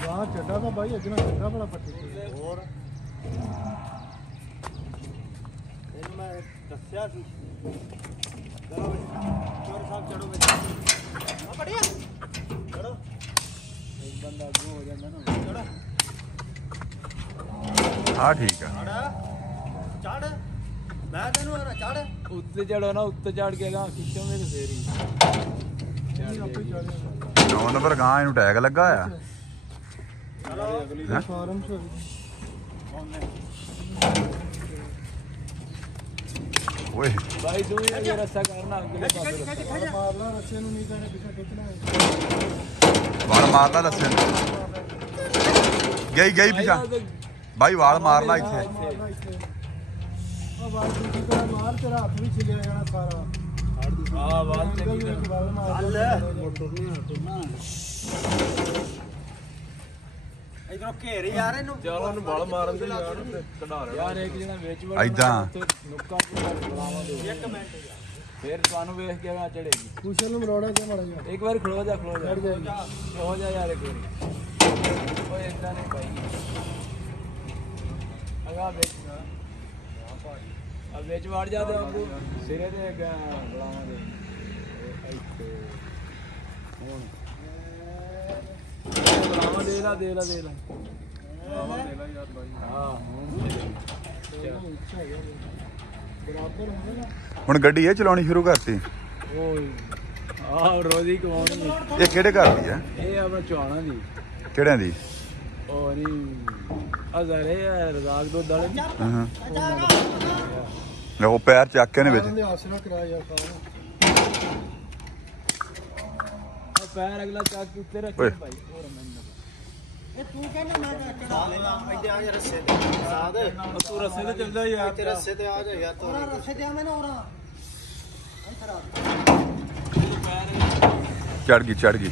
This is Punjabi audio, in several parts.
ਵਾਹ ਚੱਡਾ ਤਾਂ ਬਾਈ ਅੱਗੇ ਨਾਲ ਚੰਗਾ ਬੜਾ ਪੱਟੀ ਹੋਰ ਇਹਨੂੰ ਮੈਂ ਦੱਸਿਆ ਸੀ ਚਲੋ ਚੋਰ ਸਾਹਿਬ ਚੜੋ ਵਿੱਚ ਆ ਬੜਿਆ ਚੜੋ ਇੱਕ ਬੰਦਾ ਅੱਗੋਂ ਹੋ ਜਾਂਦਾ ਨਾ ਚੜੋ ਹਾਂ ਠੀਕ ਆ ਚੜ ਮੈਂ ਤੈਨੂੰ ਆ ਚੜ ਉੱਤੇ ਚੜੋ ਨਾ ਉੱਤੇ ਚੜ ਕੇ ਗਾ ਖਿੱਚੋਗੇ ਤੇ ਫੇਰ ਹੀ ਆਪੇ ਚੱਲ 9 ਨੰਬਰ ਗਾਂ ਇਹਨੂੰ ਟੈਗ ਲੱਗਾ ਆ ਹੈਂ? ਫਾਰਮ ਚ ਓਏ ਭਾਈ ਤੂੰ ਵੀ ਇਹ ਰਸਤਾ ਕਰਨਾ ਅਗਲੇ ਪਾਸੇ ਮਾਰਨਾ ਰੱਸੇ ਨੂੰ ਨਹੀਂ ਕਰਨੇ ਪਿੱਛੇ ਖਿੱਚਣਾ ਵਾਲ ਮਾਰਦਾ ਦੱਸੇ ਗਈ ਪਿਛਾ ਬਾਈ ਵਾਲ ਮਾਰਨਾ ਇੱਥੇ ਮਾਰਨਾ ਇੱਥੇ ਆ ਬਾਈ ਦੂਜੀ ਤਰ੍ਹਾਂ ਮਾਰ ਤੇਰਾ ਹੱਥ ਵੀ ਛਿਲਿਆ ਜਾਣਾ ਸਾਰਾ ਆ ਵਾਲ ਚੰਗੀ ਇਧਰੋਂ ਘੇਰ ਯਾਰ ਇਹਨੂੰ ਚਲ ਉਹਨੂੰ ਬਲ ਮਾਰਨ ਦੇ ਯਾਰ ਕਢਾ ਰਿਹਾ ਯਾਰ ਇੱਕ ਜਣਾ ਵਿੱਚ ਵੜ ਏਦਾਂ। ਨੁੱਕਾ ਬੁਲਾਵਾ ਦੇ ਇੱਕ ਮਿੰਟ ਫੇਰ ਤੁਹਾਨੂੰ ਵੇਖ ਕੇ ਆ ਚੜੇਗੀ ਕੁਸ਼ਨ ਨੂੰ ਮਰੋੜਾ ਤੇ ਮੜ ਜਾ ਇੱਕ ਵਾਰ ਖਲੋ ਜਾ ਚੜ ਜਾਏਗੀ ਹੋ ਜਾ ਯਾਰ ਇੱਕ ਵਾਰੀ ਓਏ ਏਦਾਂ ਨਹੀਂ ਭਾਈ ਅਗਾ ਵਿੱਚ ਆ ਵਿੱਚ ਵੜ ਜਾ ਤੇ ਆਪੂ ਸਿਰੇ ਤੇ ਬੁਲਾਵਾ ਦੇ ਇੱਥੇ ਹੁਣ ਬੁਲਾਵਾ ਦੇ ਲਾ ਬੁਲਾਵਾ ਦੇ ਲਾ ਯਾਰ ਭਾਈ ਹਾਂ ਬਰਾਬਰ ਹੋਣਾ ਨਾ ਹੁਣ ਗੱਡੀ ਇਹ ਚਲਾਉਣੀ ਸ਼ੁਰੂ ਕਰਤੀ ਓਏ ਆਹ ਰੋਜ਼ੀ ਕਮਾਉਣੀ ਇਹ ਕਿਹੜੇ ਘਰ ਦੀ ਆ ਇਹ ਆਪਣਾ ਚੌਣਾ ਦੀ ਕਿਹੜਿਆਂ ਦੀ ਉਹ ਨਹੀਂ ਅਜ਼ਰੇ ਰਜ਼ਾਕ ਦੋ ਦਲ ਹਾਂ ਉਹ ਪੈਰ ਚੱਕ ਕੇ ਨੇ ਵਿੱਚ ਦੇ ਆਸਰਾ ਕਰਾ ਯਾਰ ਆ ਪੈਰ ਅਗਲਾ ਚੱਕ ਕੇ ਉੱਤੇ ਓਏ। ਰੱਖੇ ਭਾਈ ਹੋਰ ਮੈਨੂੰ ਇਹ ਤੂੰ ਕਹਿੰਦਾ ਮੈਂ ਚੜਾ ਲੈਣਾ ਇੱਥੇ ਆ ਜਾ ਰੱਸੇ ਤੇ ਸਾਦ ਤੂੰ ਰਸੇ ਤੇ ਚੱਲਦਾ ਯਾਰ ਤੇ ਰੱਸੇ ਤੇ ਆ ਜਾ ਯਾਰ ਤੂੰ ਰੱਸੇ ਤੇ ਆ ਮੈਂ ਨਾ ਹੋਰਾਂ ਇੱਥੇ ਆ ਚੜ ਗਈ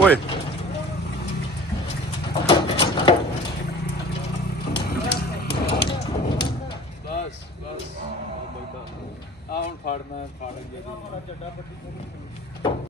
ਓਏ ਬਸ ਆ ਹੁਣ ਫੜ ਮੈਂ ਫੜ ਗਿਆ